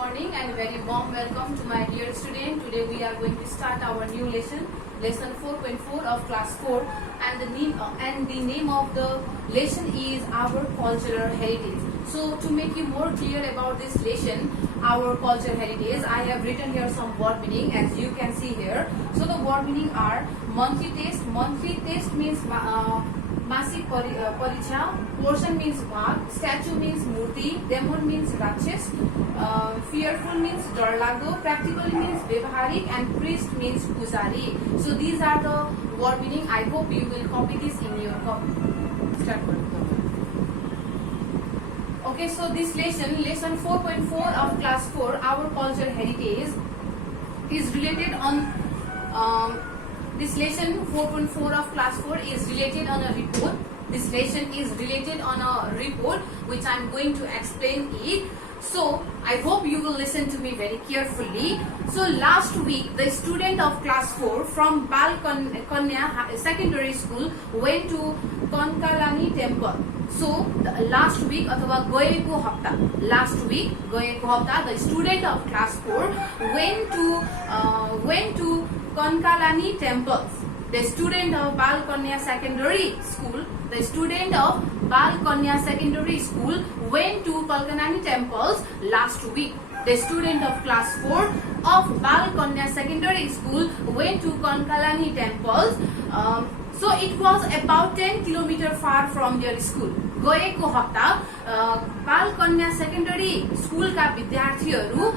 morning and very warm welcome to my dear student. Today we are going to start our new lesson 4.4 of class 4, and the name of the lesson is our cultural heritage. So to make you more clear about this lesson, our cultural heritage, I have written here some word meaning as you can see here. So the word meaning are monthly test. Monthly test means मासिक परीक्षा, portion means भाग, statue means मूर्ति, demon means राक्षस, fearful means डरलाग्दो, practical means व्यवहारिक, and priest means पुजारी. So these are the word meaning. I hope you will copy this in your copy. Start. Okay, so this lesson 4.4 of class 4, our cultural heritage, is related on. This lesson 4.4 of class 4 is related on a report. This lesson is related on a report which I am going to explain it. So I hope you will listen to me very carefully. So last week the student of class 4 from Bal Kanya Secondary School went to Konkalani Temple. So last week अथवा गएको हप्ता the student of class 4 went to Konkalani temples. The student of Bal Kanya Secondary School went to Konkalani temples last week. The student of class 4 of Bal Kanya Secondary School went to Konkalani temples. So it was about 10 km far from their school. गएको हप्ता बाल कन्या secondary school का विद्यार्थीहरू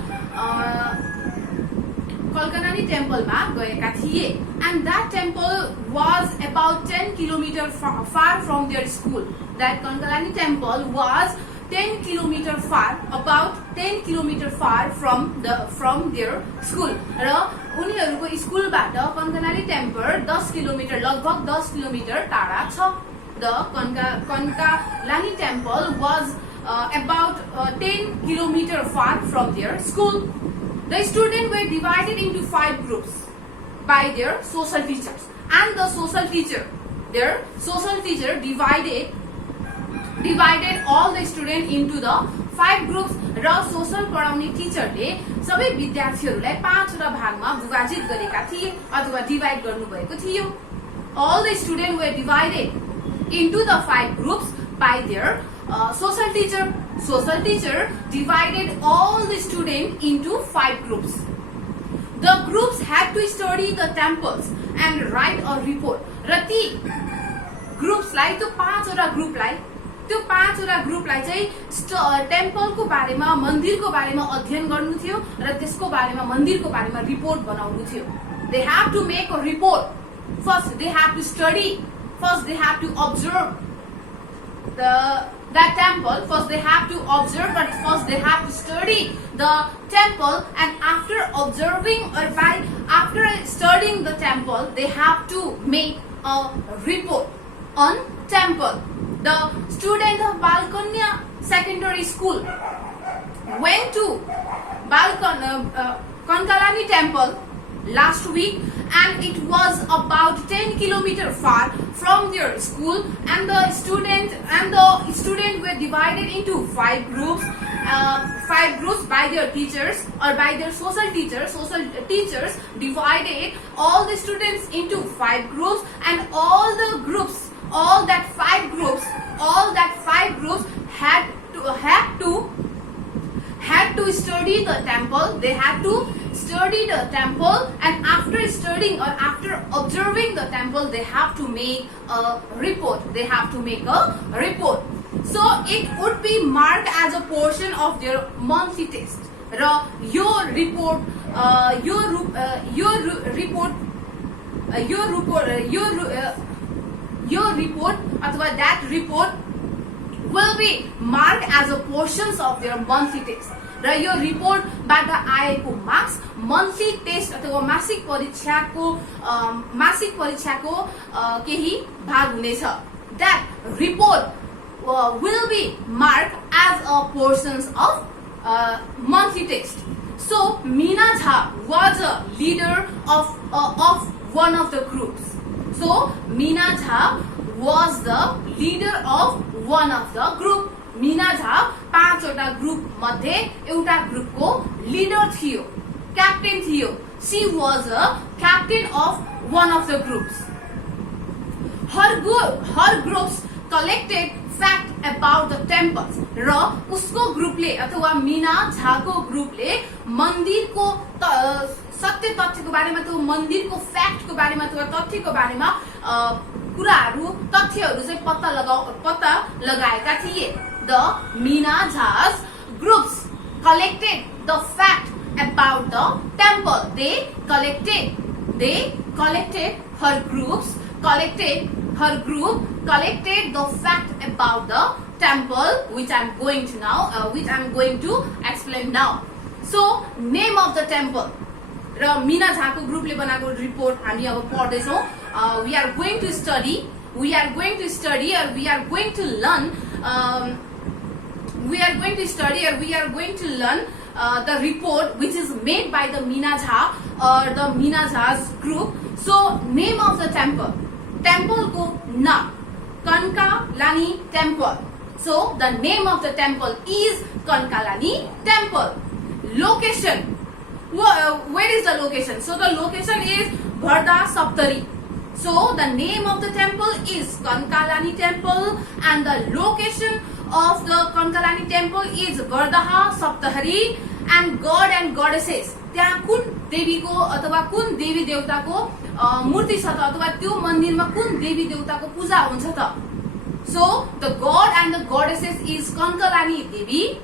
कल्कनानी टेम्पलमा गएका थिए, and that temple was about 10 km far from their school. That Konkalani temple was 10 km far, about 10 km far from their school. र उनीहरूको स्कुलबाट कन्कालानी टेम्पल 10 किलोमिटर, लगभग 10 किलोमिटर टाढा छ. The Konkalani temple was about 10 km far from their school. The students were divided into 5 groups by their social teachers, and the social teacher divided all the students into the 5 groups. र social पढाउने टिचरले सबै विद्यार्थीहरूलाई 5 वटा भागमा विभाजित गरेका थिए अथवा डिवाइड गर्नुभएको थियो. All the students were divided into the 5 groups by their social teacher. Social teacher divided all the students into 5 groups. The groups had to study the temples and write a report. र ती ग्रुप्सलाई त्यो 5 वटा ग्रुपलाई चाहिँ टेम्पलको बारेमा, मन्दिरको बारेमा अध्ययन गर्नु थियो र त्यसको बारेमा, मन्दिरको बारेमा रिपोर्ट बनाउनु थियो. They have to make a report. First they have to study. First they have to observe that temple. First they have to observe, but first they have to study the temple, and after observing or after studying the temple, they have to make a report on temple. The student of Bal Kanya Secondary School went to Konkalani temple last week, and it was about 10 km far from their school, and the students were divided into 5 groups by their teachers or by their social teachers. Social teachers divided all the students into 5 groups, and all that 5 groups had to study the temple. They had to study the temple, and after studying or after observing the temple, they have to make a report. So it would be marked as a portion of their monthly test. Your report अथवा that report will be marked as a portions of their monthly test. र यो रिपोर्टबाट आएको marks monthly test अथवा मासिक परीक्षाको केही भाग हुनेछ. That report will be marked as a portions of monthly test. So Meena Jha was a leader of one of the groups. So Meena Jha was the leader of one of the group. Meena Jha 5 वटा group मध्ये एउटा ग्रुपको leader थियो, captain थियो. She was a captain of one of the groups. Her groups collected fact about the temples. र उसको ग्रुपले अथवा मीना झाको ग्रुपले मन्दिरको सत्य तथ्यको बारेमा, त्यो मन्दिरको फ्याक्टको बारेमा, त्यो तथ्यको बारेमा कुराहरू, तथ्यहरू चाहिँ पत्ता लगाएका थिए. The Meena Jha's groups collected the fact about the temple. They collected her group collected the fact about the temple, which I'm going to explain now. So name of the temple. र मीना झाको ग्रुपले बनाएको report हामी अब पढ्दैछौँ. We are going to study or we are going to learn the report which is made by the Meena Jha or the Meena Jha's group. So name of the temple ko naam Kankalani temple. So the name of the temple is Kankalani temple. Location, where is the location? So the location is Bharda Saptari. So the name of the temple is Kankalani temple and the location of the Kankalani temple is Vardaha Saptahari. And God and goddesses, त्यहाँ कुन देवीको अथवा कुन देवी देवताको मूर्ति छ त, अथवा त्यो मन्दिरमा कुन देवी देवताको पूजा हुन्छ त. So the God and the goddesses is Kankalani Devi.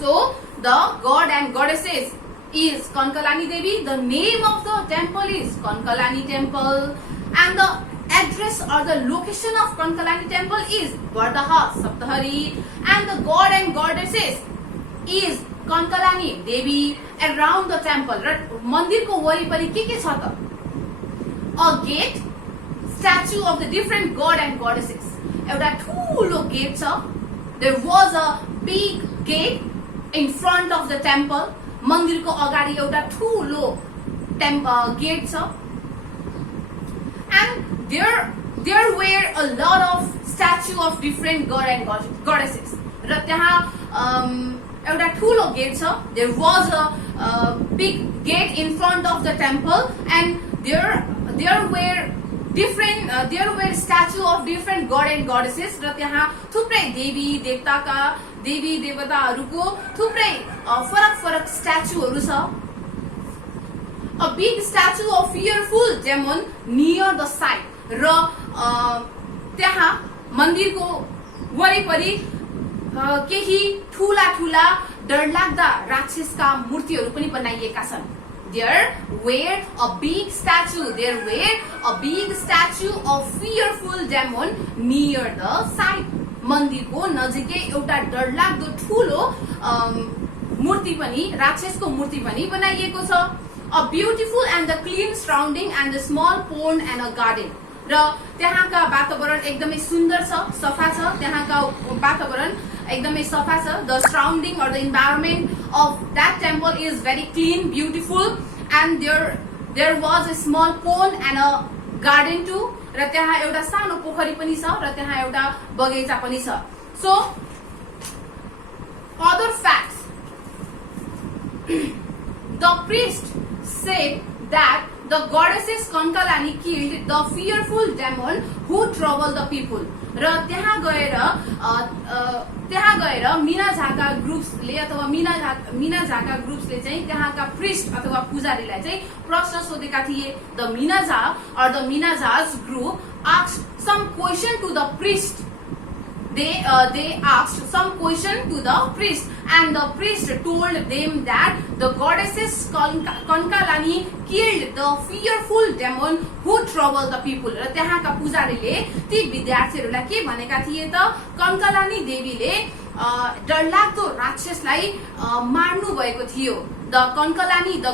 So the God and goddesses is Kankalani Devi. The name of the temple is Kankalani temple and the address or the location of Kankalani temple is Vardaha Saptahari and the God and goddesses is Kankalani Devi. Around the temple, मन्दिरको वरिपरि के छ त? A gate, statue of the different god and goddesses. एउटा ठुलो get छ. There was a big gate in front of the temple. मन्दिरको अगाडि एउटा ठुलो गेट छ. And there were a lot of statue of different god and goddesses. र त्यहाँ एउटा ठुलो गेट छ. There was a big gate in front of the temple and there were statue of different god and goddesses. र त्यहाँ थुप्रै देवी देवताहरूको थुप्रै फरक स्ट्याचुहरू छ. A big statue of fearful demon near the side. र त्यहाँ मन्दिरको वरिपरि केही ठुला डरलाग्दा राक्षसका मूर्तिहरू पनि बनाइएका छन्. There were a big statue of fearful demon near the side. मन्दिरको नजिकै एउटा डरलाग्दो ठुलो मूर्ति पनि, राक्षसको मूर्ति पनि बनाइएको छ. A beautiful and the clean surrounding and the small pond and a garden. र त्यहाँका वातावरण एकदमै सुन्दर छ, सफा छ. त्यहाँका वातावरण एकदमै सफा छ. The surrounding or the environment of that temple is very clean, beautiful, and there was a small pond and a garden too. र त्यहाँ एउटा सानो पोखरी पनि छ र त्यहाँ एउटा बगैँचा पनि छ. So other facts. The priest said that the goddesses Kankalani killed the fearful demon who troubled the people. र त्यहाँ गएर मीना झाका ग्रुप्सले अथवा मीना झाका ग्रुप्सले चाहिँ त्यहाँका प्रिस्ट अथवा पुजारीलाई चाहिँ प्रश्न सोधेका थिए. The Meena Jha or the Meena Jha's group asked some question to the priest. They asked some question to the priest and the priest told them that the goddesses Kankalani killed the fearful demon who troubled the people. र त्यहाँका पुजारीले ती विद्यार्थीहरूलाई के भनेका थिए त? कङ्कलानी देवीले डरलाग्दो राक्षसलाई मार्नु भएको थियो. The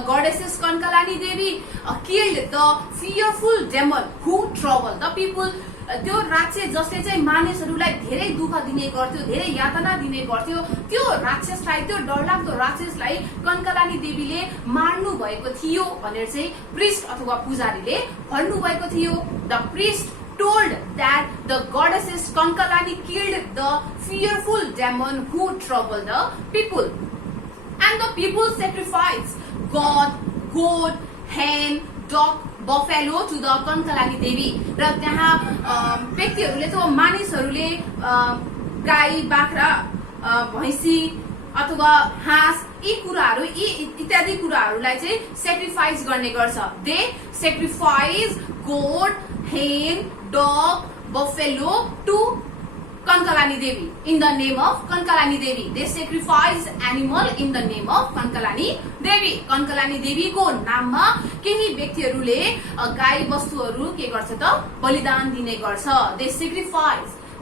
goddesses Kankalani Devi killed the fearful demon who troubled the people. त्यो राक्षस जसले चाहिँ मानिसहरूलाई धेरै दुःख दिने गर्थ्यो, धेरै यातना दिने गर्थ्यो, त्यो राक्षसलाई, त्यो डरलाग्दो राक्षसलाई कङ्कलानी देवीले मार्नु भएको थियो भनेर चाहिँ प्रिस्ट अथवा पुजारीले भन्नु भएको थियो. The priest told that the goddesses Kankalani killed the fearful demon who troubled the people. And the people sacrifice God, goat, hen, dog, buffalo to the Kankalani Devi. र त्यहाँ व्यक्तिहरूले तो मानिसहरूले गाई, बाख्रा, भैँसी अथवा हाँस यी कुराहरू यी इत्यादि कुराहरूलाई चाहिँ सेक्रिफाइस गर्ने गर्छ. They sacrifice goat, hen, dog, buffalo to Kankalani Devi in the name of Kankalani Devi. They sacrifice animal in the name of Kankalani Devi. Kankalani Devi को नाममा केही व्यक्तिहरूले गाई वस्तुहरू के गर्छ त बलिदान दिने गर्छ.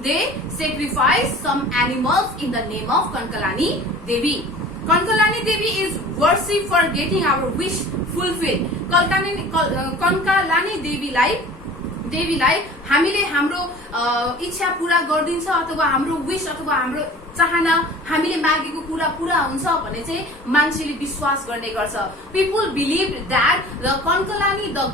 They sacrifice some animals in the name of Kankalani Devi. Kankalani Devi is worship for getting our wish fulfilled. Kankalani देवीलाई हामीले हाम्रो इच्छा पूरा गरिदिन्छ अथवा हाम्रो विश अथवा हाम्रो चाहना हामीले मागेको कुरा पूरा हुन्छ भन्ने चाहिँ मान्छेले विश्वास गर्ने गर्छ. People believed that the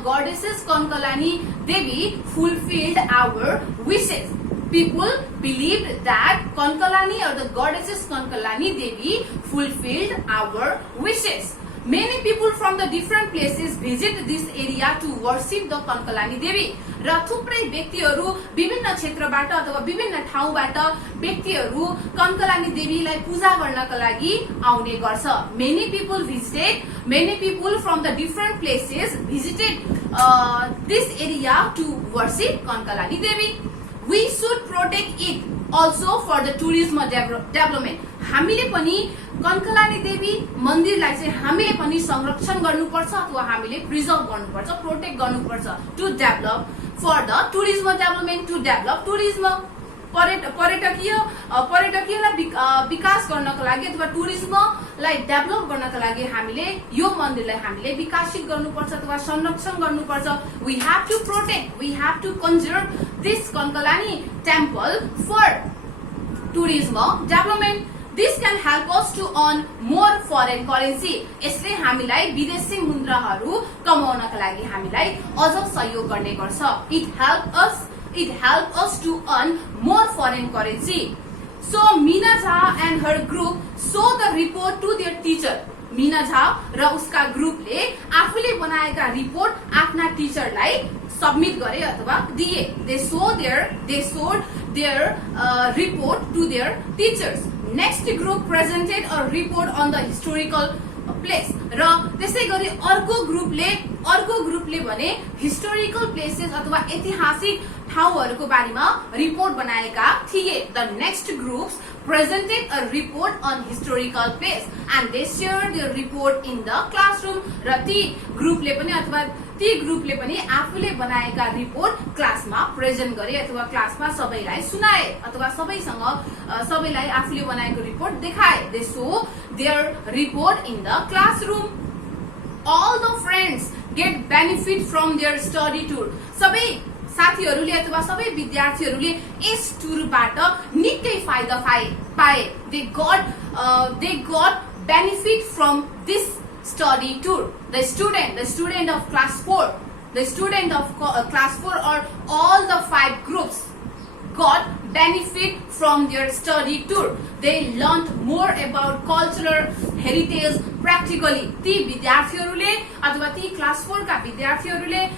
goddesses Kankalani Devi fulfilled our wishes. People believed that Kankalani or the goddesses Kankalani Devi fulfilled our wishes. Many people from the different places visit this area to worship the Kankalani Devi. र थुप्रै व्यक्तिहरू विभिन्न क्षेत्रबाट अथवा विभिन्न ठाउँबाट व्यक्तिहरू कनकलानी देवीलाई पूजा गर्नका लागि आउने गर्छ. Many people from the different places visited this area to worship Kankalani Devi. We should protect it also for the tourism development. हामीले पनि कनकलानी देवी मन्दिरलाई चाहिँ हामीले पनि संरक्षण गर्नुपर्छ अथवा हामीले प्रिजर्भ गर्नुपर्छ, प्रोटेक्ट गर्नुपर्छ to develop for the tourism development, to develop tourism पर्यटकीयलाई विकास गर्नको लागि अथवा टुरिज्मलाई डेभलप गर्नको लागि हामीले यो मन्दिरलाई हामीले विकसित गर्नुपर्छ अथवा संरक्षण गर्नुपर्छ. We have to protect, we have to conserve this Kankalani temple for tourism development. This can help us to earn more foreign currency. यसले हामीलाई विदेशी मुद्राहरू कमाउनका लागि हामीलाई अझ सहयोग गर्ने गर्छ. It helps us to earn more foreign currency. So Meena Jha and her group show the report to their teacher. Meena Jha र उसका ग्रुपले आफूले बनाएका रिपोर्ट आफ्ना टिचरलाई सबमिट गरे अथवा दिए. They showed their report to their teachers. Next group presented a report on the historical place. र त्यसै गरी अर्को ग्रुपले भने हिस्टोरिकल प्लेसेस अथवा ऐतिहासिक ठाउँहरूको बारेमा रिपोर्ट बनाएका थिए. The next groups presented a report on historical place and they shared their report in the classroom. र ती ग्रुपले पनि आफूले बनाएका रिपोर्ट क्लासमा प्रेजेन्ट गरे अथवा क्लासमा सबैलाई सुनाए अथवा सबैलाई आफूले बनाएको रिपोर्ट देखाए. They show their report in the classroom. All the friends get benefit from their study tour. सबै साथीहरूले अथवा सबै विद्यार्थीहरूले यस टुरबाट निकै फाइदा पाए. They got benefit from this study tour. The student of class 4 or all the 5 groups got benefit from their study tour. They learned more about cultural heritage practically. ती विद्यार्थीहरूले अथवा ती क्लास 4 का विद्यार्थीहरूले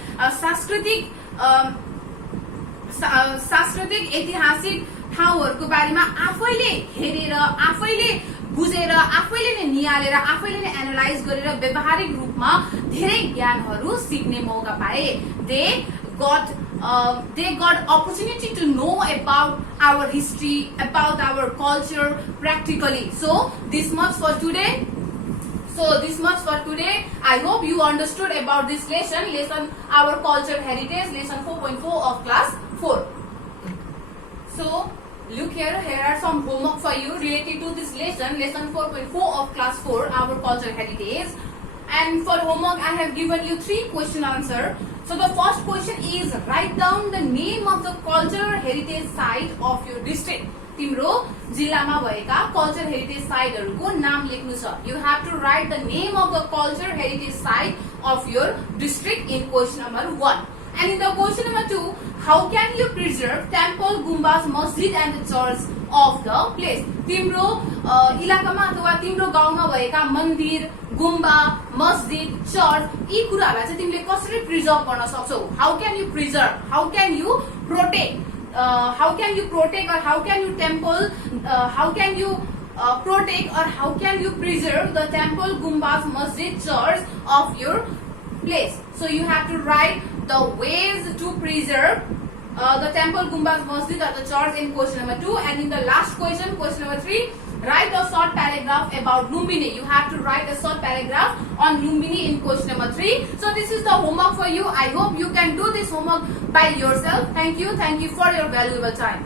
सांस्कृतिक ऐतिहासिक ठाउँहरूको बारेमा आफैले हेरेर आफैले बुझेर आफैले नै निहालेर आफैले नै एनालाइज गरेर व्यावहारिक रूपमा धेरै ज्ञानहरू सिक्ने मौका पाए. They got opportunity to know about our history, about our culture practically. So this much for today. I hope you understood about this lesson our culture heritage, lesson 4.4 of class 4. So look here are some homework for you related to this lesson 4.4 of class 4, our culture heritage. And for homework I have given you 3 question answer. So the first question is write down the name of the cultural heritage site of your district. तिम्रो जिल्लामा भएका culture heritage साइटहरुको नाम लेख्नु छ. You have to write the name of the cultural heritage site of your district in question number 1. And in the question number 2, how can you preserve temple, gumbas, masjid and the church of the place. तिम्रो इलाकामा अथवा तिम्रो गाउँमा भएका मन्दिर, गुम्बा, मस्जिद, church यी कुराहरूलाई चाहिँ तिमीले कसरी प्रिजर्भ गर्न सक्छौ? How can you preserve? How can you protect? How can you protect or how can you temple? How can you protect or how can you preserve the temple, gumbas, masjid, church of your place? So you have to write the ways to preserve the temple, gumbas, masjid or the church in question number 2. And in the last question, question number 3, write a short paragraph about Lumbini. You have to write a short paragraph on Lumbini in question number 3. So this is the homework for you. I hope you can do this homework by yourself. Thank you for your valuable time.